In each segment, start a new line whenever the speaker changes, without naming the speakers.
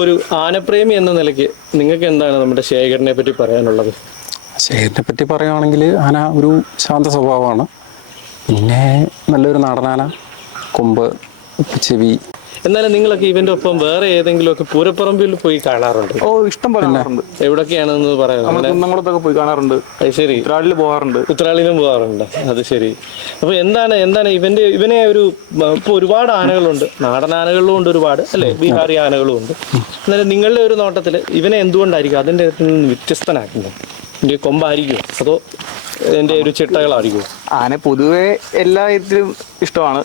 ഒരു ആനപ്രേമി എന്ന നിലയ്ക്ക് നിങ്ങൾക്ക് എന്താണ് നമ്മുടെ ശേഖരനെ പറ്റി പറയാനുള്ളത്?
ശേഖരനെ പറ്റി പറയുകയാണെങ്കിൽ ആന ഒരു ശാന്ത സ്വഭാവമാണ്. പിന്നെ നല്ലൊരു നാടനാന കൊമ്പ് ചെവി
എന്നാലും നിങ്ങളൊക്കെ ഇവന്റെ ഒപ്പം വേറെ ഏതെങ്കിലുമൊക്കെ പൂരപ്പറമ്പിൽ പോയി കാണാറുണ്ട്?
ഓ ഇഷ്ടം പോലെ കാണാറുണ്ട്.
എവിടൊക്കെയാണെന്ന് പറയാം
നമ്മൾ കുന്നംകുളത്തൊക്കെ പോയി കാണാറുണ്ട്.
അത് ശരി.
ഉത്രാടിൽ പോകാറുണ്ട്.
ഉത്രാളിലും പോകാറുണ്ട്. അത് ശരി. അപ്പൊ എന്താണ് എന്താണ് ഇവന്റെ ഇവനെ ഒരു ഇപ്പൊ ഒരുപാട് ആനകളുണ്ട്. നാടൻ ആനകളും ഉണ്ട് ഒരുപാട് അല്ലെ? ബീഹാറി ആനകളും ഉണ്ട്. എന്നാലും നിങ്ങളുടെ ഒരു നോട്ടത്തിൽ ഇവനെ എന്തുകൊണ്ടായിരിക്കും നിന്ന് വ്യത്യസ്തനാക്കുന്നത്? ഇതിന്റെ കൊമ്പായിരിക്കുമോ അതോ എന്റെ ഒരു ചിട്ടകളായിരിക്കുമോ
ആന പൊതുവെ എല്ലാ ഇതിലും ഇഷ്ടമാണ്.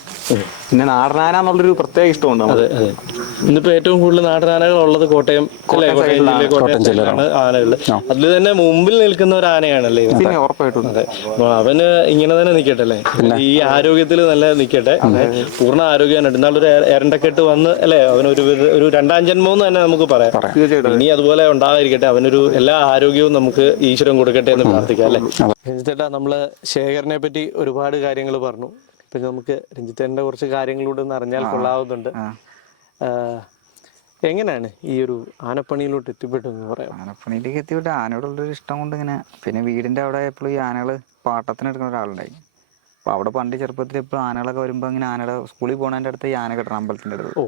പിന്നെ നാടനാന എന്നുള്ളൊരു പ്രത്യേക ഇഷ്ടമുണ്ട്.
അതെ അതെ. ഇന്നിപ്പോ ഏറ്റവും കൂടുതൽ നാടനാനകൾ ആനകൾ ഉള്ളത് കോട്ടയം അല്ലേ? കോട്ടയം ജില്ലയിലെ കോട്ടയം ജില്ലയിലാണ്. ആനകൾ അതിൽ തന്നെ മുമ്പിൽ നിൽക്കുന്ന ഒരു ആനയാണല്ലേ
പിന്നെ ഉറപ്പായിട്ടും
അതെ. അപ്പൊ അവന് ഇങ്ങനെ തന്നെ നിക്കട്ടെ അല്ലേ? ഈ ആരോഗ്യത്തിൽ നല്ല നിക്കട്ടെ. പൂർണ ആരോഗ്യമായിട്ട് എന്നാലൊരു എരണ്ടക്കെട്ട് വന്ന് അല്ലേ? അവനൊരു ഒരു രണ്ടാം ജന്മം എന്ന് തന്നെ നമുക്ക് പറയാം. ഇനി അതുപോലെ ഉണ്ടാകാതിരിക്കട്ടെ അവനൊരു എല്ലാ ആരോഗ്യവും നമുക്ക് ഈശ്വരൻ കൊടുക്കട്ടെ എന്ന് പ്രാർത്ഥിക്കാം അല്ലേ? രഞ്ജിത്തേട്ടാ നമ്മൾ ശേഖരനെ പറ്റി ഒരുപാട് കാര്യങ്ങൾ പറഞ്ഞു. ഇപ്പൊ നമുക്ക് രഞ്ജിത്തേട്ടന്റെ കുറച്ച് കാര്യങ്ങളൂടെ ഒന്ന് അറിഞ്ഞാൽ കൊള്ളാവുന്നുണ്ട്. എങ്ങനെയാണ് ഈ ഒരു ആനപ്പണിയിലോട്ട് എത്തിപ്പെട്ടതെന്ന് പറയാം
ആനപ്പണിയിലേക്ക് എത്തിപ്പെട്ട ആനയോടുള്ളൊരു ഇഷ്ടം കൊണ്ട് ഇങ്ങനെ പിന്നെ വീടിന്റെ അവിടെ എപ്പോഴും ഈ ആനകൾ പാട്ടത്തിന് എടുക്കുന്ന ഒരാളുണ്ടായി. അപ്പോൾ അവിടെ പണ്ട് ചെറുപ്പത്തിൽ എപ്പോഴും ആനകളൊക്കെ വരുമ്പോൾ ഇങ്ങനെ ആനയുടെ സ്കൂളിൽ പോകുന്നതിന്റെ അടുത്ത് ഈ ആന കെട്ടണം അമ്പലത്തിന്റെ അടുത്ത്.
ഓ.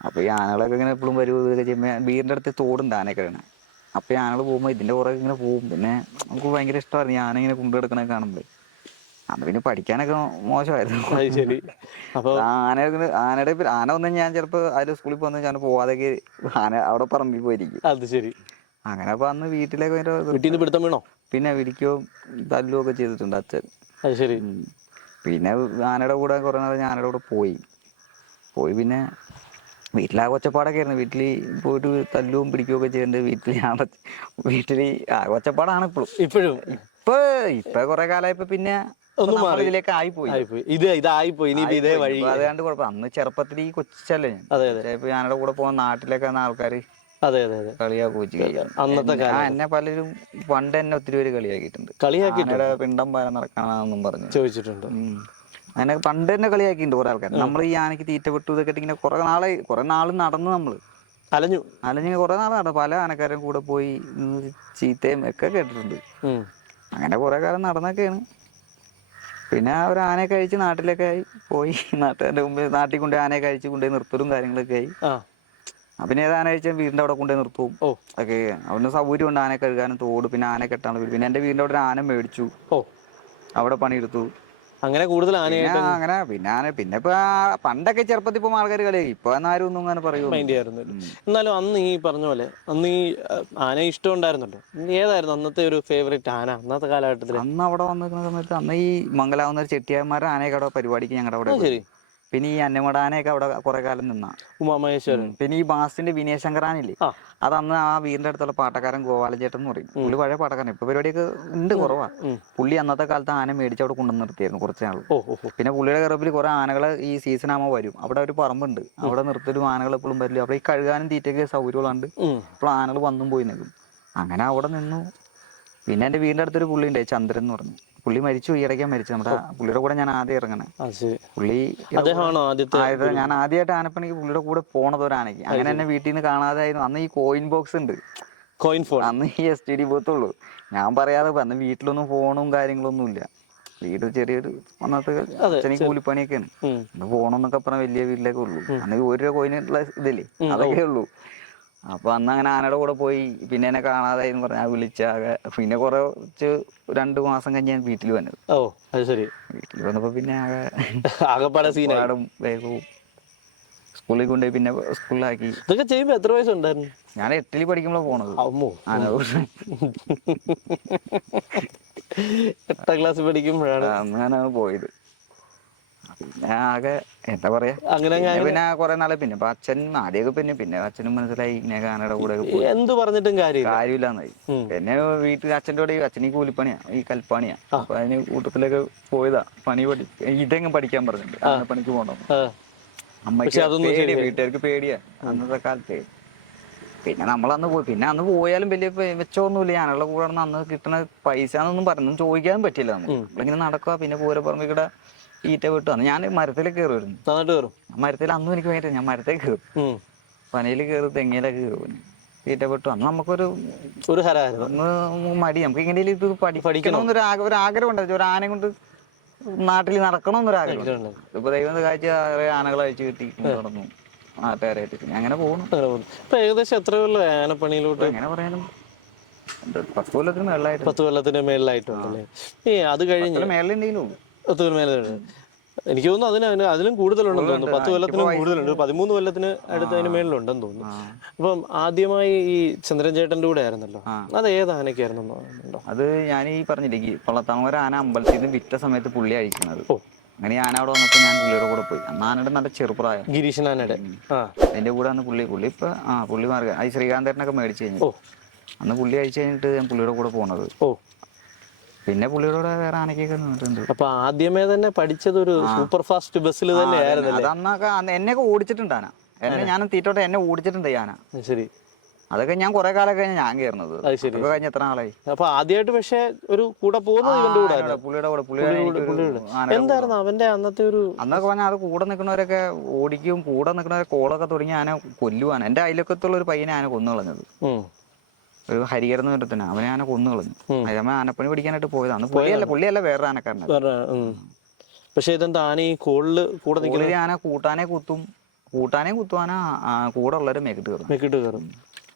അപ്പോൾ ഈ ആനകളൊക്കെ ഇങ്ങനെ എപ്പോഴും വരും ഇതൊക്കെ ചെയ്യുമ്പോൾ വീടിന്റെ അടുത്ത് തോടുണ്ട് ആനയൊക്കെ ഇടണേ അപ്പോൾ ഈ ആനകൾ പോകുമ്പോൾ ഇതിന്റെ പുറകെ ഇങ്ങനെ പോകും. പിന്നെ നമുക്ക് ഭയങ്കര ഇഷ്ടമായിരുന്നു ഈ ആന ഇങ്ങനെ കൊണ്ടുകിടക്കണേ കാണുമ്പോൾ അന്ന് പിന്നെ പഠിക്കാനൊക്കെ മോശമായിരുന്നു.
അത് ശരി അപ്പൊ
ആന ആനയുടെ ആന വന്നു ഞാൻ ചിലപ്പോ അതിൽ സ്കൂളിൽ പോകുന്ന ഞാൻ പോവാതെ ആന അവിടെ പറമ്പിൽ പോയിരിക്കും.
അത് ശരി.
അങ്ങനെ അപ്പൊ അന്ന് വീട്ടിലേക്ക്
വീട്ടിൽ നിന്ന് പിടുത്തം വീണോ?
പിന്നെ വിളിക്കുകയും തല്ലുകയും ഒക്കെ ചെയ്തിട്ടുണ്ട് അച്ഛൻ.
അത് ശരി.
പിന്നെ ആനയുടെ കൂടെ കുറെ നേരം ഞാൻ ആനയുടെ കൂടെ പോയി. പോയി പിന്നെ വീട്ടിലാ ആ ഒച്ചപ്പാടൊക്കെ ആയിരുന്നു വീട്ടിൽ പോയിട്ട് തല്ലുവും പിടിക്കുകയും ഒക്കെ ചെയ്യുന്നുണ്ട് വീട്ടിൽ ഞാൻ വീട്ടിൽ ആ ഒച്ചപ്പാടാണ് ഇപ്പോഴും
ഇപ്പോഴും.
ഇപ്പൊ ഇപ്പൊ കുറെ കാലമായപ്പോ പിന്നെ
ഒന്ന്.
ഇതിലേക്ക് ആയിപ്പോയി.
ആയിപ്പോയി. ഇത് ഇതായിപ്പോയി. ഇനിയിപ്പോ ഇതേ വഴി.
അതുകൊണ്ട് കുഴപ്പം. അന്ന് ചെറുപ്പത്തിൽ ഈ കൊച്ചല്ലേ ഞാൻ. ഞാനയുടെ കൂടെ പോകുന്ന നാട്ടിലൊക്കെ ആൾക്കാർ
അതെ അതെ അതെ.
കളിയാക്കുക
അന്നത്തെ
എന്നെ പലരും പണ്ട് എന്നെ ഒത്തിരി പേര് കളിയാക്കിയിട്ടുണ്ട്.
കളിയാക്കിയിട്ടുണ്ട്.
പിണ്ടം പാര നടക്കാനാണെന്നും പറഞ്ഞു.
ചോദിച്ചിട്ടുണ്ട്.
അങ്ങനെ പണ്ട് തന്നെ കളിയാക്കിയിട്ടുണ്ട് കുറെ ആൾക്കാർ നമ്മൾ ഈ ആനയ്ക്ക് തീറ്റ വിട്ടു ഇതൊക്കെ ഇങ്ങനെ കുറെ നാളെ കുറെ നാൾ നടന്നു നമ്മൾ.
അലഞ്ഞു.
അലഞ്ഞു കുറെ നാൾ നടന്നു. പല ആനക്കാരും കൂടെ പോയി ചീത്തയും ഒക്കെ കേട്ടിട്ടുണ്ട്. അങ്ങനെ കുറെ കാലം നടന്നൊക്കെയാണ്. പിന്നെ ആ ഒരു ആനയെ കഴിച്ച് നാട്ടിലൊക്കെ ആയി. പോയി. നാട്ടുകാരുടെ മുമ്പിൽ നാട്ടിൽ കൊണ്ട് ആനയെ കഴിച്ച് കൊണ്ടുപോയി നിർത്തലും കാര്യങ്ങളൊക്കെ ആയി.
ആ.
പിന്നെ ഏത് ആന കഴിച്ചാൽ വീടിന്റെ അവിടെ കൊണ്ടുപോയി നിർത്തും.
ഓ.
ഒക്കെ അവിടെ സൗകര്യം ഉണ്ട്. ആനയെ കഴുകാനും തോട്. പിന്നെ ആന കെട്ടാനുള്ള പിന്നെ എന്റെ വീടിന്റെ അവിടെ ഒരു ആന മേടിച്ചു.
ഓ.
അവിടെ പണിയെടുത്തു.
അങ്ങനെ കൂടുതൽ ആനയായിട്ട്
പിന്നെ അങ്ങനെ പിന്നെ ആന പിന്നെ ഇപ്പൊ പണ്ടൊക്കെ ചെറുപ്പത്തിൽ ഇപ്പൊ ആൾക്കാർ കളി ഇപ്പൊ ആരും ഒന്നും അങ്ങനെ പറയൂ
മൈൻഡ് ചെയ്യാറുന്നില്ല എന്നാലും അന്ന് ഈ പറഞ്ഞ പോലെ അന്ന് ഈ ആന ഇഷ്ടം ഉണ്ടായിരുന്നല്ലോ. ഏതായിരുന്നു അന്നത്തെ ഒരു ഫേവറേറ്റ് ആന അന്നത്തെ കാലഘട്ടത്തിൽ
അന്ന് അവിടെ വന്നിരിക്കുന്ന സമയത്ത് അന്ന് ഈ മംഗലാവുന്ന ചെട്ടിയാന്മാരുടെ ആനയൊക്കെ അവിടെ പരിപാടിക്ക് ഞങ്ങളുടെ അവിടെ
ശരി.
പിന്നെ ഈ അന്നമടാനൊക്കെ അവിടെ കുറെ കാലം നിന്നാ.
ഉമാമഹേശ്വരൻ.
പിന്നെ ഈ ബാസിന്റെ വിനയ
ശങ്കറാനില്ലേ
അത് അന്ന് ആ വീടിന്റെ അടുത്തുള്ള പാട്ടക്കാരൻ ഗോപാലചേട്ടൻ എന്ന് പറയും. പുള്ളി പഴയ പാട്ടക്കാരൻ. ഇപ്പൊ പരിപാടിയൊക്കെ ഉണ്ട് കുറവാ. പുള്ളി അന്നത്തെ കാലത്ത് ആന മേടിച്ച് അവിടെ കൊണ്ടു നിർത്തിയായിരുന്നു കുറച്ച് നാൾ പിന്നെ പുള്ളിയുടെ കറുപ്പിൽ കുറെ ആനകൾ ഈ സീസൺ ആകുമ്പോൾ വരും. അവിടെ ഒരു പറമ്പുണ്ട്. അവിടെ നിർത്തലും ആനകൾ എപ്പോഴും വരില്ല? അവിടെ ഈ കഴുകാനും തീറ്റയ്ക്ക് സൗകര്യങ്ങളുണ്ട്
ഉം.
ഇപ്പോൾ ആനകൾ വന്നും പോയി നിൽക്കും. അങ്ങനെ അവിടെ നിന്നു. പിന്നെ എന്റെ വീടിന്റെ അടുത്തൊരു പുള്ളി ഉണ്ട് ചന്ദ്രൻ എന്ന് പറഞ്ഞു. പുള്ളി മരിച്ചു ഈ ഇടയ്ക്കാൻ മരിച്ചു നമ്മുടെ പുള്ളിയുടെ കൂടെ ഞാൻ ആദ്യം ഇറങ്ങണേ പുള്ളി
അദ്ദേഹമാണോ ആദ്യത്തെ
ഞാൻ ആദ്യമായിട്ട് ആനപ്പണിക്ക് പുള്ളിയുടെ കൂടെ പോണത് ഒരു ആനയ്ക്ക്. അങ്ങനെ എന്നെ വീട്ടിൽ നിന്ന് കാണാതായിരുന്നു. അന്ന് ഈ കോയിൻ ബോക്സ് ഉണ്ട്.
കോയിൻ ഫോൺ
അന്ന് ഈ എസ് ടി ഡി ബോത്തുള്ളൂ ഞാൻ പറയാതെ. അന്ന് വീട്ടിലൊന്നും ഫോണും കാര്യങ്ങളൊന്നും ഇല്ല. വീട് ചെറിയൊരു അന്നത്തെ അച്ഛനീ കൂലിപ്പണിയൊക്കെയാണ്. ഫോണൊന്നൊക്കെ അപ്പുറം പറഞ്ഞ വലിയ വീട്ടിലൊക്കെ ഉള്ളൂ. അന്ന് ഒരു കോയിനുള്ള ഇതല്ലേ? അതൊക്കെ ഉള്ളൂ. അപ്പൊ അന്ന് അങ്ങനെ ആനയുടെ കൂടെ പോയി പിന്നെ എന്നെ കാണാതായി എന്ന് പറഞ്ഞാൽ വിളിച്ചാകെ പിന്നെ കുറച്ച് രണ്ടു മാസം കഴിഞ്ഞ് ഞാൻ വീട്ടിൽ വന്നത്.
ഓ അത് ശരി.
വീട്ടിൽ വന്നപ്പോ പിന്നെ ആകെ
ആകെപ്പാടെ സീനായി
പാടും വേഗവും സ്കൂളിൽ കൊണ്ടുപോയി പിന്നെ സ്കൂളിലാക്കി.
ഇതൊക്കെ ചെയ്യുമ്പോ എത്ര വയസ്സുണ്ടായിരുന്നു?
ഞാൻ എട്ടിൽ പഠിക്കുമ്പോഴാണ് പോണത്.
അമ്മോ.
ആന
എട്ടാം ക്ലാസ് പഠിക്കുമ്പോഴാണ്.
അന്ന് ഞാനാണ് പോയത്. പിന്നെ ആകെ എന്താ പറയാ?
അങ്ങനെ
പിന്നെ പിന്നെ കുറെ നാളെ പിന്നെ ഇപ്പൊ അച്ഛൻ ആദ്യമൊക്കെ പിന്നെ പിന്നെ അച്ഛനും മനസ്സിലായി ഇങ്ങനെ ആനയുടെ കൂടെ പോയി.
എന്ത് പറഞ്ഞിട്ടും കാര്യമില്ല.
കാര്യമില്ലാന്നായി. പിന്നെ വീട്ടിൽ അച്ഛന്റെ കൂടെ അച്ഛൻ ഈ കൂലിപ്പണിയാ ഈ കൽപ്പണിയാ. അപ്പൊ അതിന് കൂട്ടത്തിലൊക്കെ പോയതാ പണി പഠി ഇതെങ്ങും പഠിക്കാൻ പറഞ്ഞിട്ടുണ്ട് അങ്ങനെ പണിക്ക്
പോണോ അമ്മയ്ക്ക്
പേടിയാ. വീട്ടുകാർക്ക് പേടിയാ അന്നത്തെ കാലത്ത്. പിന്നെ നമ്മളന്ന് പോയി പിന്നെ അന്ന് പോയാലും വലിയ വെച്ചൊന്നുമില്ല ഞാനുള്ള കൂടെ അന്ന് കിട്ടുന്ന പൈസ എന്നൊന്നും പറഞ്ഞു ചോദിക്കാനും പറ്റില്ല അന്ന്. നമ്മളിങ്ങനെ നടക്കുക പിന്നെ പൂരപ്പുറമ്പ് ഇവിടെ ഈറ്റ വിട്ടു വന്നു. ഞാൻ മരത്തിൽ കയറുമായിരുന്നു
നന്നായിട്ട് കയറും
മരത്തിൽ അന്നും എനിക്ക് വേണ്ടി ഞാൻ മരത്തിൽ കയറും. പനയിൽ കയറി തെങ്ങിയിലൊക്കെ കയറും ഈറ്റ വിട്ടു വന്നു. നമുക്കൊരു
ഒരു ഹരായിരുന്നു
മടി. നമുക്ക് ഇങ്ങനെ ഇത് പഠിക്കണമെന്നൊരു ആഗ്രഹം ഒരു ആഗ്രഹം ഉണ്ടായിരുന്നു ഒരു ആനയെ കൊണ്ട് നാട്ടിൽ നടക്കണമെന്നൊരു ആഗ്രഹം ഇപ്പൊ ദൈവം കാഴ്ച ആനകളെ അയച്ചു കിട്ടി നടന്നു. നാട്ടുകാരായിട്ട് പിന്നെ അങ്ങനെ പോകുന്നു
അങ്ങനെ ഇപ്പൊ ഏകദേശം എത്ര കൊല്ലം ആനപ്പണിയിലോട്ട്?
എങ്ങനെ പറയാനും. പത്ത് കൊല്ലത്തിന് മേളിലായിട്ട്.
പത്ത് കൊല്ലത്തിന് മേളിലായിട്ടുണ്ടല്ലേ ഏ അത് കഴിഞ്ഞ്.
മേളിലുണ്ടെങ്കിലും
എനിക്ക് തോന്നുന്നു അതിന് അതിന് അതിലും കൂടുതലുണ്ടെന്ന് തോന്നുന്നു. പത്ത് കൊല്ലത്തിനും കൂടുതലുണ്ട്. പതിമൂന്ന് കൊല്ലത്തിന് അടുത്ത് അതിന് മേളിലുണ്ടെന്ന് തോന്നുന്നു. അപ്പം ആദ്യമായി ഈ ചന്ദ്രൻ ചേട്ടന്റെ കൂടെ ആയിരുന്നല്ലോ. അത് ഏത് ആനക്കായിരുന്നു
അത് ഞാൻ ഈ പറഞ്ഞില്ലേ പള്ളത്താമര ആന അമ്പലത്തിൽ നിന്ന് വിറ്റ സമയത്ത് പുള്ളി അയക്കുന്നത്
ഓ.
അങ്ങനെ ഞാൻ ആന അവിടെ വന്നപ്പോൾ ഞാൻ പുള്ളിയുടെ കൂടെ പോയി. ആനയുടെ നല്ല ചെറുപ്രായം.
ഗിരീഷൻ ആനയുടെ.
എന്റെ കൂടെ അന്ന് പുള്ളി പുള്ളി ഇപ്പൊ ആ പുള്ളി മാർഗ ഈ ശ്രീകാന്തേട്ടനൊക്കെ മേടിച്ചു കഴിഞ്ഞു.
ഓ.
അന്ന് പുള്ളി അയച്ചു കഴിഞ്ഞിട്ട് ഞാൻ പുള്ളിയുടെ കൂടെ പോണത്.
ഓ.
പിന്നെ പുള്ളിയുടെ കൂടെ വേറെ ആനക്കൊക്കെ നിന്നിട്ടുണ്ട്.
അപ്പൊ ആദ്യമേ തന്നെ പഠിച്ചത് ഒരു സൂപ്പർ ഫാസ്റ്റ് ബസ്സിൽ തന്നെ ആയിരുന്നല്ലേ
അത് അന്നൊക്കെ അന്ന് എന്നെയൊക്കെ ഓടിച്ചിട്ടുണ്ട് ആന. എന്നെ ഞാൻ തീറ്റോട്ടെ എന്നെ ഓടിച്ചിട്ടുണ്ട് ഈ ആന.
ശരി.
അതൊക്കെ ഞാൻ കുറെ കാലം കഴിഞ്ഞ ഞാൻ കയറുന്നത്. അപ്പൊ കഴിഞ്ഞ എത്ര നാളായി?
അപ്പൊ ആദ്യമായിട്ട് പക്ഷെ ഒരു കൂടെ പോകുന്നത് ഇവന്റെ കൂടെ
ആനയുടെ പുള്ളിയുടെ കൂടെ പുള്ളിയുടെ
എന്തായിരുന്നു അവന്റെ അന്നത്തെ ഒരു
അന്നൊക്കെ പറഞ്ഞാൽ അത് കൂടെ നിൽക്കുന്നവരൊക്കെ ഓടിക്കും കൂടെ നിൽക്കുന്നവരെ കോളൊക്കെ തുടങ്ങി ആന കൊല്ലുവാണ്. എന്റെ അയലൊക്കത്തുള്ള ഒരു പയ്യനെ ആന കൊന്നു കളഞ്ഞത്. ഒരു ഹരിഹരൻ എന്ന് പറഞ്ഞിട്ട് അവനെ ആന കൊന്നു കളഞ്ഞു. അയാമ ആനപ്പണി പിടിക്കാനായിട്ട് പോയതാണ്. പുള്ളിയല്ല പുള്ളിയല്ല വേറെ ആനക്കാരനാണ്
പക്ഷേ ഇതെന്താ ആന ഈ കോളിൽ കൂടെ നിൽക്കുന്ന
ആന കൂട്ടാനെ കുത്തും. കൂട്ടാനെ കുത്തുവാന കൂടെ ഉള്ളവരെ മേക്കിട്ട് കയറും.
മെക്കിട്ട് കയറും.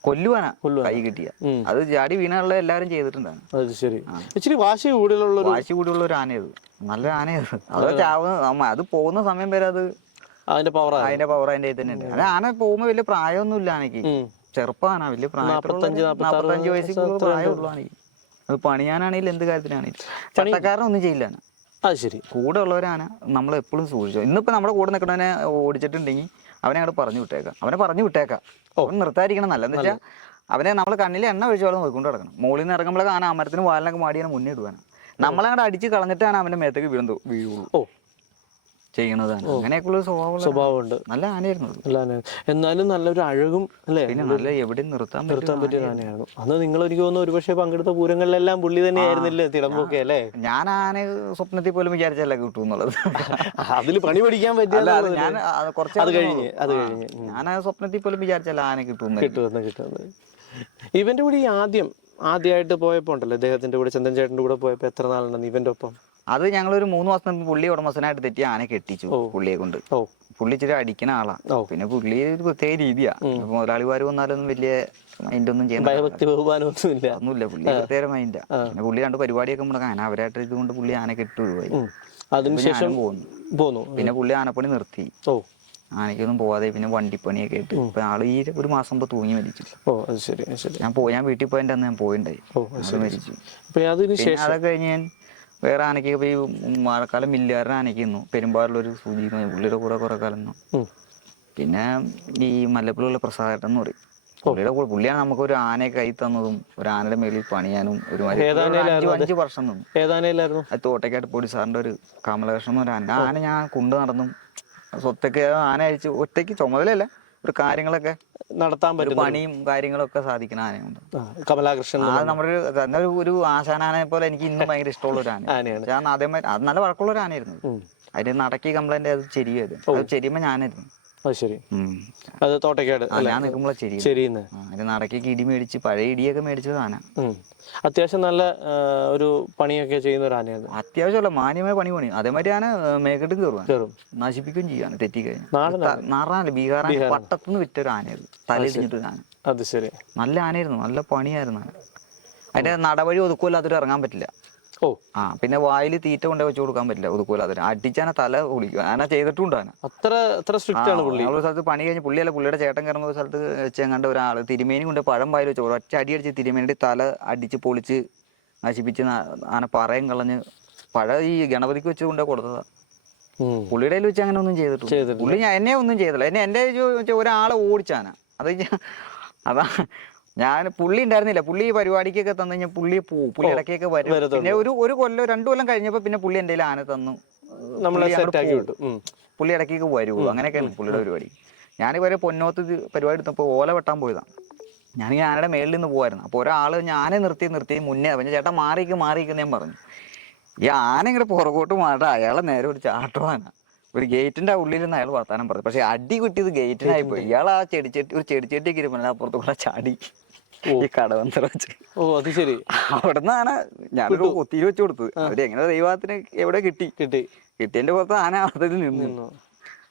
കൊല്ലുവാന കൈ കിട്ടിയ. അത് ജാടി വീണുള്ള എല്ലാവരും ചെയ്തിട്ടുണ്ടാണ്.
അത് ശരി. ഇച്ചിരി വാശി കൂടുതലുള്ള
വാശി കൂടിയുള്ള ഒരു ആനയത് നല്ല ആനയത് അത് ചാവുന്ന അത് പോകുന്ന സമയം വരെ അത്
അതിന്റെ പവറാണ്
അതിന്റെ പവർ അതിന്റെ തന്നെ ഉണ്ട് അത് ആന പോകുമ്പോ വലിയ പ്രായമൊന്നും ഇല്ല ആനക്ക് ചെറുപ്പമാണ്. വലിയ
നാപ്പത്തഞ്ച്,
വയസ്സിൽ കൂടുതൽ പ്രായമുള്ളൂ ആനക്ക് അത് പണിയാനാണെങ്കിലും എന്ത് കാര്യത്തിനാണെങ്കിലും. ചട്ടക്കാരനൊന്നും ചെയ്യില്ല
അത് ശരി.
കൂടെ ഉള്ളവരാണ്. നമ്മൾ എപ്പോഴും സൂക്ഷിച്ചു ഇന്നിപ്പോ നമ്മുടെ കൂടെ നിൽക്കുന്നവനെ ഓടിച്ചിട്ടുണ്ടെങ്കിൽ അവനെ അങ്ങോട്ട് പറഞ്ഞു വിട്ടേക്കാം. അവനെ പറഞ്ഞു വിട്ടേക്കാം. അവൻ നിർത്താതിരിക്കണം. നല്ല എന്ന് വെച്ചാൽ അവനെ നമ്മൾ കണ്ണിൽ എണ്ണ ഒഴിച്ചോളം നോക്കിക്കൊണ്ട് കിടക്കണം മുകളിൽ നിന്ന് ഇറങ്ങുമ്പോഴൊക്കെ ആ അമരത്തിന് വാലിനൊക്കെ മാടിയാണ് മുന്നേ ഇടുവാനാണ് നമ്മളങ്ങോട്ട് അടിച്ച് കളഞ്ഞിട്ടാണ് അവന്റെ മേത്തേക്ക് വീഴുന്നത് വീഴുള്ളൂ.
ഓ.
ചെയ്യണതാണ് അങ്ങനെയൊക്കെയുള്ള സ്വഭാവം
സ്വഭാവമുണ്ട്.
നല്ല ആനയായിരുന്നു അത്.
എന്നാലും നല്ലൊരു അഴകും അല്ലേ?
പിന്നെ നല്ല എവിടെ നിർത്താൻ
നിർത്താൻ
പറ്റും
പറ്റിയ ആനയായിരുന്നു. അന്ന് നിങ്ങൾ എനിക്ക് തോന്നുന്നു ഒരുപക്ഷെ പങ്കെടുത്ത പൂരങ്ങളിലെല്ലാം പുള്ളി തന്നെ ആയിരുന്നില്ലേ? തിടമ്പൊക്കെ അല്ലേ?
ഞാൻ ആന സ്വപ്നത്തിൽ പോലും വിചാരിച്ചല്ല കിട്ടും എന്നുള്ളത്.
അതിൽ പണി പഠിക്കാൻ
പറ്റില്ല അത് ഞാൻ അത് കുറച്ച്
അത് കഴിഞ്ഞ് അത് കഴിഞ്ഞ്.
ഞാൻ ആ സ്വപ്നത്തിൽ പോലും വിചാരിച്ചല്ല ആന കിട്ടും
കിട്ടുമെന്ന് കിട്ടുമെന്ന് ഇവന്റെ കൂടെ ഈ ആദ്യം ആദ്യമായിട്ട് പോയപ്പോ ഉണ്ടല്ലോ അദ്ദേഹത്തിന്റെ കൂടെ ചന്ദൻ ചേട്ടന്റെ കൂടെ പോയപ്പോ എത്ര നാളുണ്ടെന്ന് ഇവന്റെ ഒപ്പം?
അത് ഞങ്ങൾ ഒരു മൂന്ന് മാസം മുമ്പ് പുള്ളി ഉടമസ്ഥനായിട്ട് തെറ്റി ആന കെട്ടിച്ചു പുള്ളിയെ കൊണ്ട്. പുള്ളി ഇച്ചിരി അടിക്കുന്ന ആളാ. പിന്നെ പുള്ളി ഒരു പ്രത്യേക രീതിയാ. മുതലാളിമാര് വന്നാലൊന്നും വലിയ മൈൻഡ് ഒന്നും
ബഹുമാനമൊന്നുമില്ല
ഒന്നുമില്ല. പുള്ളി പ്രത്യേക മൈൻഡാ പിന്നെ പുള്ളി രണ്ട് പരിപാടിയൊക്കെ മുടക്കാൻ ആന അവരായിട്ട് ഇതുകൊണ്ട് പുള്ളി ആന കെട്ടി ഒഴിവായി.
അതിനുശേഷം
പോകുന്നു പോന്നു
പോന്നു.
പുള്ളി ആനപ്പണി നിർത്തി.
ഓ.
ആനയ്ക്കൊന്നും പോവാതെ പിന്നെ വണ്ടിപ്പണിയൊക്കെ ആയിട്ട് ഇപ്പൊ ആൾ ഈ ഒരു മാസം മുമ്പ് തൂങ്ങി മരിച്ചു.
ഓ അത് ശരി ശരി.
ഞാൻ പോയി ഞാൻ വീട്ടിൽ പോയതിന്റെ അന്ന് ഞാൻ പോയിണ്ടായി. മരിച്ചു. അതൊക്കെ കഴിഞ്ഞ് ഞാൻ വേറെ ആനയ്ക്ക് പോയി മഴക്കാലം മില്ലുകാരൻ ആനയ്ക്ക് നിന്നു പെരുമ്പാറിലൊരു സൂചി പുള്ളിയുടെ കൂടെ കുറെ കാലം നിന്നു. പിന്നെ ഈ മല്ലപ്പള്ളിയുള്ള പ്രസാദേട്ടൻ എന്ന് പറയും പുള്ളിയുടെ കൂടെ പുള്ളിയാണ് നമുക്ക് ഒരു ആനയെ കൈ തന്നതും ഒരു ആനയുടെ മേളിൽ പണിയാനും ഒരു അഞ്ചു ഒരു വർഷം നിന്നു. അത് തോട്ടക്കാട്ട് പൊടി സാറിന്റെ ഒരു കമലകൃഷ്ണൻ എന്ന് പറഞ്ഞ ആന. ആന ഞാൻ കൊണ്ടു നടന്നും. സ്വത്തൊക്കെ ആന അഴിച്ചു ഒറ്റയ്ക്ക് ചുമതലയല്ല. ഒരു കാര്യങ്ങളൊക്കെ
നടത്താൻ പറ്റും
പണിയും കാര്യങ്ങളൊക്കെ സാധിക്കുന്ന ആനയുണ്ട്.
കമലാകൃഷ്ണൻ
അത് നമ്മുടെ ഒരു തന്നെ ഒരു- ആശാനാനെ പോലെ എനിക്ക് ഇന്നും ഭയങ്കര ഇഷ്ടമുള്ള ഒരു ആന
ആനയാണ്.
അത് നല്ല വഴക്കമുള്ള ഒരു ആനയായിരുന്നു. അതിന് നടക്കി കംപ്ലൈന്റ് അത് ചെരിയത് അത് ചെരിയുമ്പോ ഞാനായിരുന്നു.
അത് ശരി. അത് തോട്ടക്കാട്
ഞാൻ ഇടി മേടിച്ച് പഴയ ഇടിയൊക്കെ മേടിച്ചത് ആന.
അത്യാവശ്യം നല്ല ഒരു പണിയൊക്കെ ചെയ്യുന്ന ഒരു ആനയാണ്.
അത്യാവശ്യമല്ല മാന്യമായ പണി പണി അതേമാതിരി ആന മേക്കെട്ട്
കയറും.
നശിപ്പിക്കുകയും ചെയ്യാണ് തെറ്റിക്കഴിഞ്ഞാൽ
കഴിഞ്ഞു
നാറാനല്ല ബീഹാർ പട്ടത്തുനിന്ന് വിറ്റൊരു ആനയത് തലയിടിഞ്ഞിട്ടൊരു ആന.
അത് ശരി.
നല്ല ആനയായിരുന്നു. നല്ല പണിയായിരുന്നു ആന. അതിന്റെ നടവഴി ഒതുക്കുമല്ലാത്തൊരു ഇറങ്ങാൻ പറ്റില്ല. ആ പിന്നെ വായിൽ തീറ്റ കൊണ്ടേ വെച്ച് കൊടുക്കാൻ പറ്റില്ല. ഒതുക്കുമല്ലാത്തൊരു അടിച്ചാന തല കുളിക്കും ആന ചെയ്തിട്ടുണ്ട് ആന.
അത്ര അത്ര സ്ട്രിക്റ്റ് ആണ് പുള്ളി.
ഞങ്ങളൊരു സ്ഥലത്ത് പണി കഴിഞ്ഞ് പുള്ളിയല്ല പുള്ളിയുടെ ചേട്ടൻ കയറുന്ന ഒരു സ്ഥലത്ത് വെച്ചെങ്ങാണ്ട് ഒരാൾ തിരുമേനി കൊണ്ട് പഴം വായിൽ വെച്ച് ഒറ്റ അടി അടിച്ച് തിരുമേനിയുടെ തല അടിച്ച് പൊളിച്ച് നശിപ്പിച്ച് ആന പറയും കളഞ്ഞ് പഴ ഈ ഗണപതിക്ക് വെച്ച് കൊണ്ടേ കൊടുത്തതാ. പുള്ളിയുടെ വെച്ച് അങ്ങനെ ഒന്നും ചെയ്തിട്ടില്ല. പുള്ളി എന്നെ ഒന്നും ചെയ്തില്ല. എന്നെ എന്റെ ഒരാളെ ഓടിച്ചാന അത് അതാ ഞാൻ പുള്ളി ഉണ്ടായിരുന്നില്ല. പുള്ളി ഈ പരിപാടിക്കൊക്കെ തന്നു കഴിഞ്ഞാൽ പുള്ളി പോവും പുള്ളി ഇടയ്ക്കൊക്കെ വരും. പിന്നെ ഒരു ഒരു കൊല്ലം രണ്ടു കൊല്ലം കഴിഞ്ഞപ്പോൾ പിന്നെ പുള്ളി എന്റെ ആന തന്നു. പുള്ളി ഇടയ്ക്കൊക്കെ വരുള്ളൂ അങ്ങനെയൊക്കെയാണ് പുള്ളിയുടെ പരിപാടി. ഞാനിവരെ പൊന്നോത്ത് ഇത് പരിപാടി എടുത്തപ്പോൾ ഓല വെട്ടാൻ പോയതാണ് ഞാൻ ഈ ആനയുടെ മേളിൽ നിന്ന് പോകായിരുന്നു അപ്പോൾ ഒരാൾ ഞാനെ നിർത്തി നിർത്തി മുന്നേ പറഞ്ഞു ചേട്ടാ മാറിക്ക് മാറിക്ക് ഞാൻ പറഞ്ഞു. ഈ ആന ഇങ്ങനെ പുറകോട്ട് മാറാ അയാളെ നേരെ ഒരു ചാട്ടുവാന. ഒരു ഗേറ്റിന്റെ ഉള്ളിൽ നിന്ന് അയാൾ വർത്താനം പറഞ്ഞു. പക്ഷെ അടി കിട്ടിയത് ഗേറ്റിനായി പോയി ഇയാൾ ആ ചെടിച്ചട്ടി ഒരു ചെടിച്ചട്ടിയൊക്കെ ഇരുപ്പല്ല അപ്പുറത്ത് കൂടെ ചാടി. ഈ കടവന്തറ വെച്ച്.
ഓ അത് ശരി.
അവിടെ നിന്നാണ് ഞാനൊരു കൊത്തിയിൽ വെച്ച് കൊടുത്തത്. അവർ എങ്ങനെ ദൈവത്തിന് എവിടെ കിട്ടി?
കിട്ടി.
കിട്ടിയതിന്റെ പുറത്ത് ആന അതിൽ നിന്നു.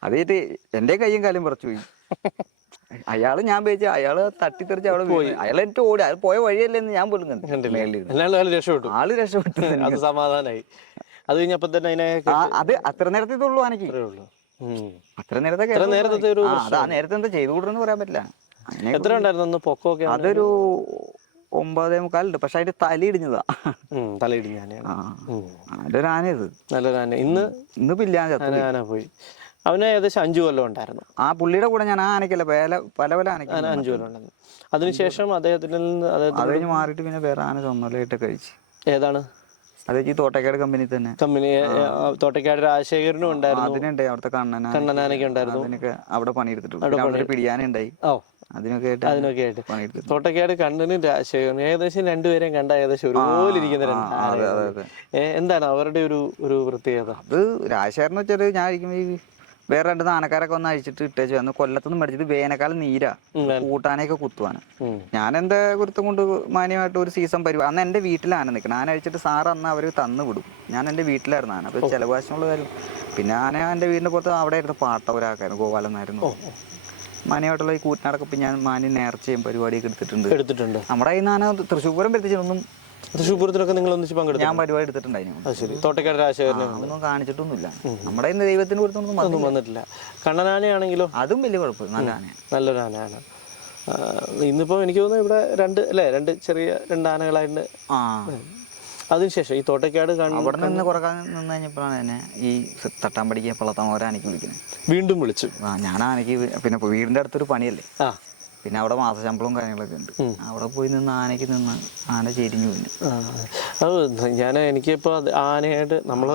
അതേറ്റ് എന്റെ കൈയും കാലും പറിച്ചു പോയി അയാൾ ഞാൻ പേച്ച് അയാൾ തട്ടിത്തെറിച്ച് അവിടെ പോയി. അയാൾ എന്നിട്ട് ഓടി. അത് പോയ വഴിയല്ലെന്ന് ഞാൻ പോലും
കണ്ടില്ല. ആൾ രക്ഷപ്പെട്ടു.
ആൾ രക്ഷപ്പെട്ടു
അത് സമാധാനായി. അത് കഴിഞ്ഞപ്പോ തന്നെ അതിനെ
അത് അത്ര നേരത്തെ ഉള്ളൂ. ആനക്ക്
അത്രേ
നേരത്തെ
നേരത്തെ
എന്താ ചെയ്തു കൂടെന്ന് പറയാൻ പറ്റില്ല.
എത്ര ഉണ്ടായിരുന്നു പൊക്കമൊക്കെ
അതൊരു ഒമ്പതേ മുക്കാലുണ്ട് പക്ഷെ അതിന്റെ തല ഇടിഞ്ഞതാ
ഉം, തലയിടിഞ്ഞ ആനയാണ്. ഉം.
ആന ഇത്
നല്ലൊരു ആന. ഇന്ന്
ഇന്ന് പില്ലാന
ആന പോയി. അവന് ഏകദേശം അഞ്ചു കൊല്ലം ഉണ്ടായിരുന്നു.
ആ പുള്ളിയുടെ കൂടെ ഞാൻ ആ ആനക്കല്ല പല പല പല
ആന അഞ്ചു കൊല്ലം ഉണ്ടായിരുന്നു. അതിനുശേഷം അദ്ദേഹത്തിൽ നിന്ന്
അത് കഴിഞ്ഞ് മാറിയിട്ട് പിന്നെ വേറെ ആന സ്വന്തമായിട്ട് കഴിച്ച്.
ഏതാണ്?
അത് ഈ തോട്ടക്കാട് കമ്പനി തന്നെ.
കമ്പനി തോട്ടക്കാട് രാജശേഖരനും ഉണ്ടായിരുന്നു.
അതിനുണ്ട്. അവിടുത്തെ കണ്ണന
കണ്ണനാനൊക്കെ ഉണ്ടായിരുന്നു.
അവിടെ പണിയെടുത്തിട്ടുണ്ട്. പിടിയാനുണ്ടായി
ഓ
അതിനൊക്കെ ആയിട്ട്
അതിനൊക്കെ തോട്ടക്കാട് കണ്ണനും രാജശേഖരനും ഏകദേശം രണ്ടുപേരെയും കണ്ട ഏകദേശം ഒരുപോലെ ഇരിക്കുന്ന രണ്ട് എന്താണ് അവരുടെ ഒരു ഒരു പ്രത്യേകത?
അത് രാജശേഖരൻ വെച്ചാൽ ഞാൻ ഇരിക്കുമ്പോൾ ഈ വേറെ രണ്ട് നാനക്കാരൊക്കെ ഒന്ന് അഴിച്ചിട്ട് ഇട്ടേച്ചു അന്ന് കൊല്ലത്തുനിന്ന് മേടിച്ചിട്ട് വേനൽക്കാലം നീരാ. കൂട്ടാനൊക്കെ കുത്തുവാണ്. ഞാൻ എന്റെ കുരുത്തം കൊണ്ട് മാന്യമായിട്ട് ഒരു സീസൺ പരിപാടി അന്ന് എന്റെ വീട്ടിലാണ് നിൽക്കുന്നത് ആന അഴിച്ചിട്ട് സാർ അന്ന് അവർ തന്നു വിടും. ഞാൻ എന്റെ വീട്ടിലായിരുന്നു ആന. അപ്പൊ ചിലവാശമുള്ള കാര്യം. പിന്നെ ആന എന്റെ വീടിന്റെ പുറത്ത് അവിടെ ആയിരുന്നു പാട്ട ഒരാൾക്കായിരുന്നു ഗോപാലൻ എന്നായിരുന്നു മാന്യമായിട്ടുള്ള ഈ കൂട്ടിനടക്കം ഇപ്പം ഞാൻ മാനി നേർച്ചയും പരിപാടിയൊക്കെ എടുത്തിട്ടുണ്ട്.
എടുത്തിട്ടുണ്ട്.
നമ്മുടെ കയ്യിൽ നിന്നാണ് തൃശ്ശൂർ പൂരം വരുത്തിച്ചൊന്നും
തൃശ്ശൂർ പൂരത്തിനൊക്കെ നിങ്ങൾ ഒന്നിച്ച് പങ്കെടുത്തു
ഞാൻ പരിപാടി എടുത്തിട്ടുണ്ടായിരുന്നു
ശരി. തോട്ടക്കാട് രാജശേഖരനെ
ഒന്നും കാണിച്ചിട്ടൊന്നുമില്ല. നമ്മുടെ ഇന്ന് ദൈവത്തിന്
ഒന്നും വന്നിട്ടില്ല. കണ്ണനാനയാണെങ്കിലോ?
അതും വലിയ കുഴപ്പമില്ല നല്ല ആനയാണ്
നല്ലൊരു ആനയാണ് ഇന്നിപ്പോ എനിക്ക് തോന്നുന്നു ഇവിടെ രണ്ട് അല്ലേ? രണ്ട് ചെറിയ രണ്ട് ആനകളായിട്ട്
ആ.
അതിനുശേഷം ഈ തോട്ടക്കാട്
അവിടെ നിന്ന് കുറെ കാലം നിന്ന് കഴിഞ്ഞപ്പോഴാണ് എന്നെ ഈ തട്ടാമ്പടിക്ക് ആനയ്ക്ക് വിളിക്കുന്നത്.
വീണ്ടും വിളിച്ചു.
ആ ഞാൻ ആനയ്ക്ക് പിന്നെ വീടിന്റെ അടുത്തൊരു പണിയല്ലേ?
ആ.
പിന്നെ അവിടെ മാസശമ്പളവും കാര്യങ്ങളൊക്കെ ഉണ്ട്. അവിടെ പോയി നിന്ന് ആനയ്ക്ക് നിന്ന് ആന ചേരിഞ്ഞു പിന്നെ
അത് ഞാൻ എനിക്കിപ്പോ ആനയായിട്ട് നമ്മൾ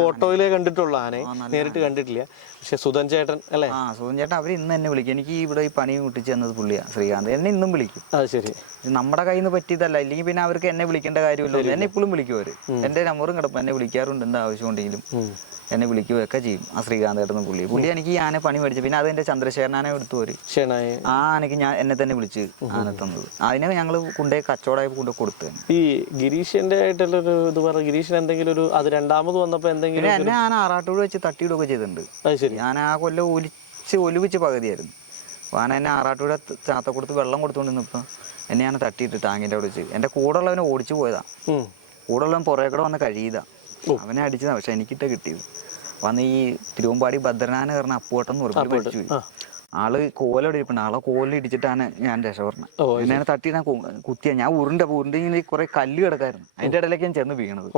ഫോട്ടോയിലേ കണ്ടിട്ടുള്ള ആനയെ. നേരിട്ട് കണ്ടിട്ടില്ല. പക്ഷെ സുധൻ ചേട്ടൻ അല്ലേ?
ആ സുധൻ ചേട്ടൻ അവർ ഇന്ന് എന്നെ വിളിക്കും. എനിക്ക് ഇവിടെ ഈ പണി മുട്ടിച്ച് തന്നത് പുള്ളിയാ ശ്രീകാന്ത്. എന്നെ ഇന്നും വിളിക്കും.
അത് ശരി.
നമ്മുടെ കയ്യിൽ നിന്ന് പറ്റിയതല്ല. ഇല്ലെങ്കിൽ പിന്നെ അവർക്ക് എന്നെ വിളിക്കേണ്ട കാര്യമില്ല. എന്നെ ഇപ്പോഴും വിളിക്കും അവർ. എന്റെ നമ്പറും കിടപ്പം. എന്നെ വിളിക്കാറുണ്ട്. എന്താ ആവശ്യമുണ്ടെങ്കിലും എന്നെ വിളിക്കുകയൊക്കെ ചെയ്യും. ആ ശ്രീകാന്ത് ഏട്ടൻ പുള്ളി. പുള്ളി എനിക്ക് ഈ ആന പണി മേടിച്ചു പിന്നെ അത് എന്റെ ചന്ദ്രശേഖരനാനെ എടുത്തു
പോര്.
ആ ആനക്ക് ഞാൻ എന്നെ തന്നെ വിളിച്ച് ആന തന്നത്. അതിനെ ഞങ്ങൾ കൊണ്ടുപോയി കച്ചവടമായി കൊണ്ട് കൊടുത്തു
ഈ ഗിരീഷിന്റെ ആയിട്ടുള്ള ഒരു ഇത് പറ ഗിരീഷൻ എന്തെങ്കിലും ഒരു അത് രണ്ടാമത് വന്നപ്പോ എന്തെങ്കിലും
എന്നെ ആന ആറാട്ടൂട് വെച്ച് തട്ടിയിടുകയൊക്കെ ചെയ്തിട്ടുണ്ട്. ഞാൻ ആ കൊല്ലം ഒലിച്ച് ഒലിവിച്ച് പകുതിയായിരുന്നു. വാന ആന എന്നെ ആറാട്ടൂടെ ചാത്ത കൊടുത്ത് വെള്ളം കൊടുത്തുകൊണ്ടിരുന്നപ്പോൾ എന്നെ ഞാൻ തട്ടിയിട്ട് ടാങ്കിന്റെ അവിടെ വെച്ച്. എന്റെ കൂടെ ഉള്ളവനെ ഓടിച്ചു പോയതാ. കൂടെ ഉള്ളവൻ പുറകെ കൂടെ വന്ന് കഴിയതാ അവനെ അടിച്ചതാ പക്ഷെ എനിക്കിട്ട കിട്ടിയത്. വന്ന് ഈ തിരുവമ്പാടി ഭദ്രനാന കയറുന്ന അപ്പുവട്ടം എന്ന് പറഞ്ഞു മരിച്ചു പോയി. ആൾ കോലോടെ ഇരിപ്പുണ്ട്. ആളെ കോലിൽ ഇടിച്ചിട്ടാണ് ഞാൻ രക്ഷപ്പെടണത് പിന്നെ തട്ടി ഞാൻ കുത്തിയ. ഞാൻ ഉരുണ്ട ഉരുണ്ട ഇങ്ങനെ കുറെ കല്ല് കിടക്കായിരുന്നു. അതിന്റെ ഇടയിലേക്ക് ഞാൻ ചെന്ന് വീണത്.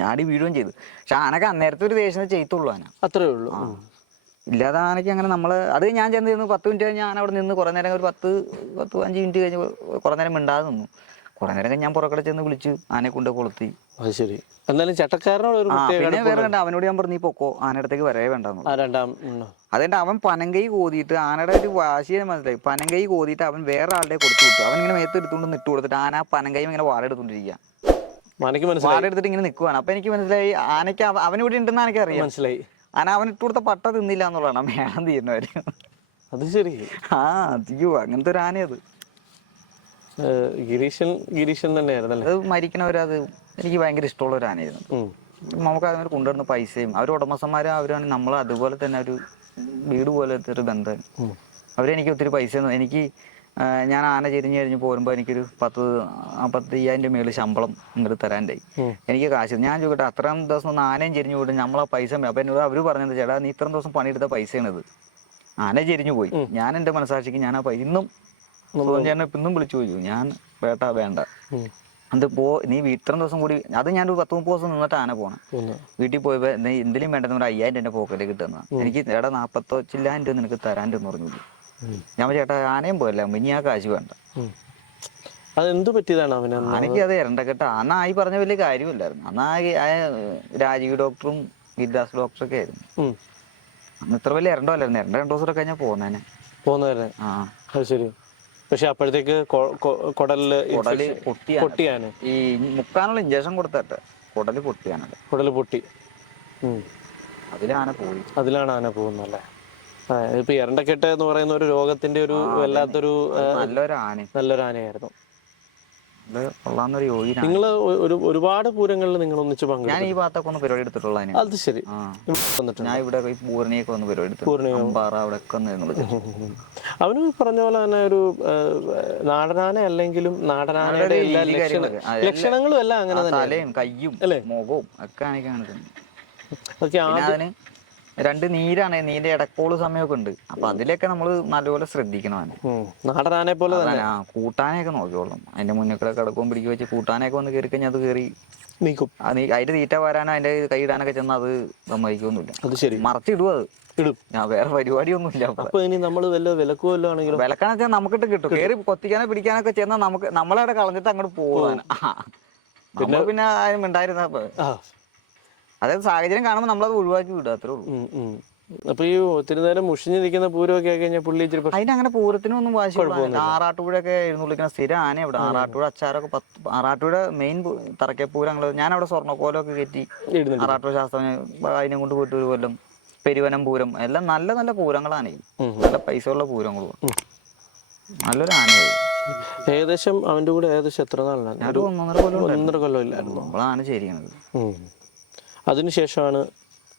ഞാടി വീഴുകയും ചെയ്തു. പക്ഷെ ആനക്ക് അന്നേരത്തെ ഒരു ദേശം ചെയ്ത്തുള്ളൂ ആന.
അത്രേ ഉള്ളൂ.
ഇല്ലാതെ ആനയ്ക്ക് അങ്ങനെ നമ്മൾ അത് ഞാൻ ചെന്ന് നിന്ന് പത്ത് മിനിറ്റ് കഴിഞ്ഞ് ഞാൻ അവിടെ നിന്ന് കുറേ നേരം ഒരു പത്ത് പത്ത് അഞ്ച് മിനിറ്റ് കഴിഞ്ഞ് കുറേ നേരം മിണ്ടാതെ നിന്നു. കുറേ നേരം കഴിഞ്ഞ് ഞാൻ പുറക്കടെ ചെന്ന് വിളിച്ചു ആനയെ കൊണ്ട് കൊളുത്തി.
അത് ശരി. എന്നാലും ചട്ടക്കാരനോട് ഒരു
ആ
പ്രത്യേക
പിന്നെ വേറെ കണ്ട അവനോട് ഞാൻ പറഞ്ഞു നീ പൊക്കോ ആനയുടെ അടുത്തേക്ക് വരേ വേണ്ടെന്നു
ആ രണ്ടാം ഉം.
അതുകൊണ്ട് അവൻ പനങ്കൈ കോതിയിട്ട് ആനയുടെ ഒരു വാശിയെ മനസ്സിലായി. പനങ്കൈ കോതിയിട്ട് അവൻ വേറെ ആളുടെ കൊടുത്തു വിട്ടു. അവൻ ഇങ്ങനെ മേത്ത് എടുത്തുകൊണ്ട് നിട്ട് കൊടുത്തിട്ട് ആന ആ പനങ്കൈ ഇങ്ങനെ വാടെടുത്തോണ്ടിരിക്കുക
മനക്ക് മനസ്സിലായി.
വാടെടുത്തിട്ട് ഇങ്ങനെ നിൽക്കുവാണ് അപ്പൊ എനിക്ക് മനസ്സിലായി ആനയ്ക്ക് അവ- അവൻ ഇവിടെ ഉണ്ടെന്ന് ആനക്ക് അറിയാം.
മനസ്സിലായി.
ആന അവൻ ഇട്ട് കൊടുത്ത പട്ട തിന്നില്ല എന്നുള്ളതാണ് മേളം തീരുന്നവര്
അത് ശരി.
ആ അയ്യോ അങ്ങനത്തെ ഒരു ആനയത്
തന്നെയായിരുന്നു അല്ലേ
അത് എനിക്ക് ഭയങ്കര ഇഷ്ടമുള്ള ഒരു ആനയായിരുന്നു. നമുക്ക് അതിന് കൊണ്ടുവരുന്ന പൈസയും അവർ ഉടമസ്ഥന്മാരും അവരാണ് നമ്മൾ അതുപോലെ തന്നെ ഒരു വീട് പോലത്തെ ഒരു ബന്ധം. അവരെനിക്ക് ഒത്തിരി പൈസ എനിക്ക് ഞാൻ ആന ചെരിഞ്ഞ് കഴിഞ്ഞ് പോരുമ്പോൾ എനിക്കൊരു പത്ത് ആ, പത്ത് അയ്യായിരം രൂപ മേളിൽ ശമ്പളം ഇങ്ങോട്ട് തരാണ്ടായി. എനിക്ക് കാശ് ഞാൻ ചോദിക്കട്ടെ അത്രയും ദിവസം ഒന്ന് ആനയും ചെരിഞ്ഞു പോയിട്ട് നമ്മളെ പൈസ അപ്പം എന്നോട് അവർ പറഞ്ഞത് ചേട്ടാ നീ ഇത്രയും ദിവസം പണിയെടുത്ത പൈസയാണിത്. ആന ചെരിഞ്ഞു പോയി. ഞാൻ എന്റെ മനസ്സാക്ഷിക്ക് ഞാൻ ആ പൈസ ഇന്നും സുഖം ചേട്ടനെ ഇന്നും വിളിച്ചു ചോദിച്ചു. ഞാൻ വേട്ടാ വേണ്ട. അത് പോ നീ ഇത്രയും ദിവസം കൂടി അത് ഞാൻ ഒരു പത്ത് മുപ്പത് ദിവസം നിന്നിട്ട് ആന പോണം. വീട്ടിൽ പോയപ്പോ നീ എന്തെങ്കിലും വേണ്ടെന്ന് പറഞ്ഞാൽ അയ്യായിരം എന്റെ പോക്കറ്റിൽ കിട്ടുന്ന എനിക്ക് എടാ നാൽപ്പത്തോ ചില്ലായിരം രൂപ നിനക്ക് തരാൻ രൂപ പറഞ്ഞു ഞാൻ ചേട്ടാ ആനയും പോയല്ല ഇനി ആ കാശ് വേണ്ട.
അതെന്ത് പറ്റിയതാണ് അവന്
എനിക്ക് അത് ഇരണ്ടക്കെട്ട അന്ന് ആയി പറഞ്ഞ വലിയ കാര്യമില്ലായിരുന്നു. അന്ന് ആ രാജീവ് ഡോക്ടറും ഗിരിദാസ് ഡോക്ടറൊക്കെ ആയിരുന്നു. അന്ന് ഇത്ര വലിയ ഇരണ്ടോ അല്ലായിരുന്നു രണ്ടോ രണ്ടു ദിവസം കഴിഞ്ഞാൽ പോകുന്നേനെ
പോകുന്നവരെ
ആ.
അത് ശരി. പക്ഷെ അപ്പോഴത്തേക്ക്
കുടലിൽ
കുടൽ
പൊട്ടിയാണ്. ഈ മുക്കാനുള്ള ഇഞ്ചക്ഷൻ കൊടുത്തിട്ട് കുടൽ പൊട്ടിയാണത്
കുടൽ പൊട്ടി.
അതിലാണ് പോയി.
അതിലാണ് ആന പോകുന്നത് അല്ലേ? ഇപ്പൊ എരണ്ടക്കെട്ട് എന്ന് പറയുന്ന ഒരു രോഗത്തിന്റെ ഒരു വല്ലാത്തൊരു
നല്ലൊരു ആന.
നല്ലൊരു ആനയായിരുന്നു.
ഇത് യോഗ്യനാണ്.
നിങ്ങൾ ഒരു ഒരുപാട് പൂരങ്ങളിൽ നിങ്ങൾ ഒന്നിച്ച്
ഞാൻ ഈ ഭാഗത്തൊക്കെ ഒന്ന് പരിപാടി എടുത്തിട്ടുള്ള അതിന്.
അത് ശരി.
ഞാൻ ഇവിടെ ഈ പൂർണിയൊക്കെ ഒന്ന് പരിപാടി എടുത്തു? അമ്പാറ അവിടെ ഒക്കെ ഒന്ന്
അവന് പറഞ്ഞ പോലെ തന്നെ ഒരു നാടനാന അല്ലെങ്കിലും നാടനാനയുടെ എല്ലാ ലക്ഷണങ്ങളും എല്ലാം അങ്ങനെ തന്നെ
തലയും കയ്യും
അല്ലേ?
മുഖവും ഒക്കെ
അതൊക്കെ
അതിന് രണ്ട് നീരാണ് നീരിന്റെ ഇടക്കോൾ സമയമൊക്കെ ഉണ്ട്. അപ്പൊ അതിലൊക്കെ നമ്മൾ നല്ലപോലെ ശ്രദ്ധിക്കണം അവനെ.
പോലെ തന്നെ.
ആ കൂട്ടാനെയൊക്കെ നോക്കിക്കോളും. അതിന്റെ മുന്നിൽ കൂടെ കിടക്കും പിടിക്കുക വെച്ച് കൂട്ടാനൊക്കെ വന്ന് കയറി കഴിഞ്ഞാൽ അത് കയറി
നീക്കും.
അതിന്റെ തീറ്റ വരാനോ അതിന്റെ കൈ ഇടാനൊക്കെ ചെന്ന് അത് സമ്മതിക്കൊന്നുമില്ല
അത് ശരി.
മറച്ചിടും അത്?
ഇടും.
ഞാൻ വേറെ പരിപാടി ഒന്നുമില്ല അപ്പൊ
ഇനി നമ്മൾ വല്ല വിലക്കു വല്ലോ ആണെങ്കിലും
വിലക്കാന്ന് വെച്ചാൽ നമുക്കിട്ട് കിട്ടും. കയറി കൊത്തിക്കാനോ പിടിക്കാനൊക്കെ ചെന്നാൽ നമുക്ക് നമ്മളവിടെ കളഞ്ഞിട്ട് അങ്ങോട്ട് പോകാൻ നമ്മൾ പിന്നെ
ഉണ്ടായിരുന്ന
അതായത് സാഹചര്യം കാണുമ്പോൾ നമ്മളത് ഒഴിവാക്കി വിടുക അത്രേ ഉള്ളൂ.
അപ്പൊ ഈ ഒത്തിരി നേരം മുഷിഞ്ഞ് നിൽക്കുന്ന പൂരമൊക്കെ ആയി കഴിഞ്ഞാൽ പുള്ളി ഇച്ചിരി പ്രശ്നം
അതിനങ്ങനെ പൂരത്തിനൊന്നും വാശി ആറാട്ടുപുഴയൊക്കെ എഴുന്നള്ളിക്കുന്ന സ്ഥിരം ആന ഇവിടെ. ആറാട്ടുപുഴ അച്ചാറൊക്കെ പത്ത് ആറാട്ടുപുഴ മെയിൻ തറക്കപ്പൂരങ്ങൾ ഞാൻ അവിടെ സ്വർണക്കോലൊക്കെ കയറ്റി. ആറാട്ടുപുഴ ശാസ്ത്രം അതിനെ കൊണ്ട് പോയിട്ട് ഒരു കൊല്ലം പെരുവനം പൂരം. എല്ലാം നല്ല നല്ല പൂരങ്ങളാണ്. നല്ല പൈസ ഉള്ള പൂരങ്ങളും നല്ലൊരു ആന
ഏകദേശം അവന്റെ കൂടെ ഏകദേശം എത്ര നാളാണ്?
ഒന്നര കൊല്ലം.
ഒന്നര കൊല്ലം ഇല്ലായിരുന്നു?
നമ്മളാണ് ശരിയാണത്.
അതിനുശേഷമാണ്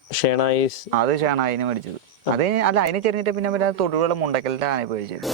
ഷേണായിസ്
അത് ഷേണായിനെ മേടിച്ചത്. അത് അല്ല അതിനെ ചെറിഞ്ഞിട്ട് പിന്നെ പിന്നെ തൊടുപുഴ മുണ്ടക്കലിന്റെ ആന പോയി ചെയ്തത്